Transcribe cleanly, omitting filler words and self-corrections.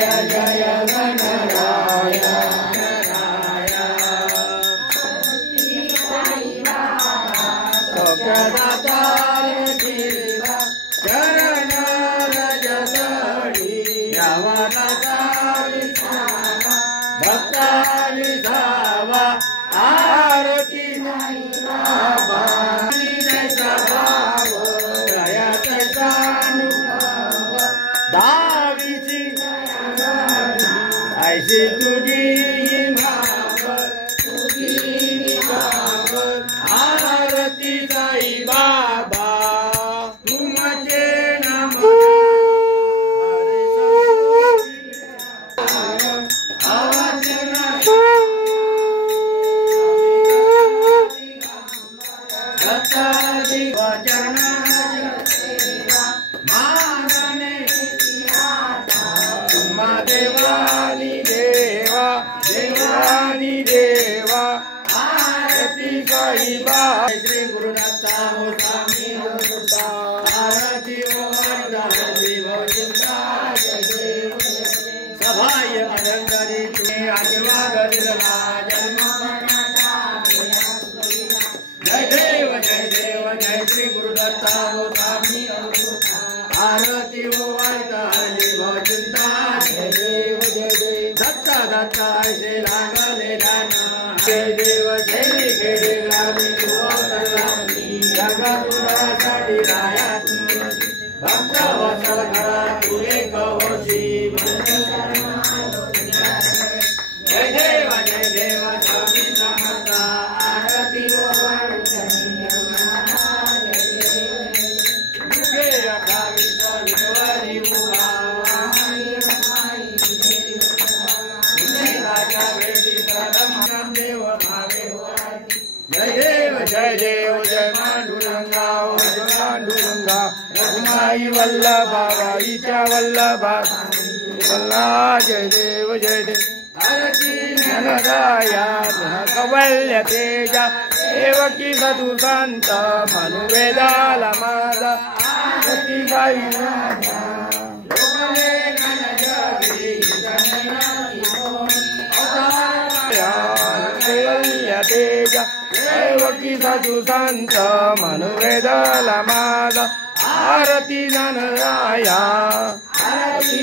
जय जय गणराय सौख्यदातार जीवा चरण रजतडी रावणाचा विसावा भक्ता विसावा आरती बाबा जैसा भाव गया तैसा अनुभव दहावीची ऐशी तुझी भावत तुझी भावत आरती साई बाबा तुमचे नाम वचन मानने तुम्हा देवानी देवा देवानी देवा आरती साई बाबा श्री गुरुदत्ता हो स्वामी गुरुदत्ता आरती हो हरिदासी हो चिंता देव सभाय मदंतरी तुम्ही आशीर्वाद दिला जन्म जय देव जय श्री गुरुदत्ता हो स्वामी आरती हो हरिदासी हो चिंता जय देव दत्ता दत्ता ऐसे लागले दाना जय देव जय देवानी जगतुरासाठी राया भक्त वत्सल घरा तुले कहोशी जय देव स्वामी समर्थ आरती हो जय देव जय पांडुरंगा पांडुरंगा रघुमाई वल्लभा बाईच्या वल्लभा वल्ला जय देव आरती ज्ञानदाया कवल्य तेजा देवकी सदु संत मनुवेदाला माझा आरती गाई तेजा देवकी साधु संत मनुवेदाला माझा आरती ज्ञानराया आरती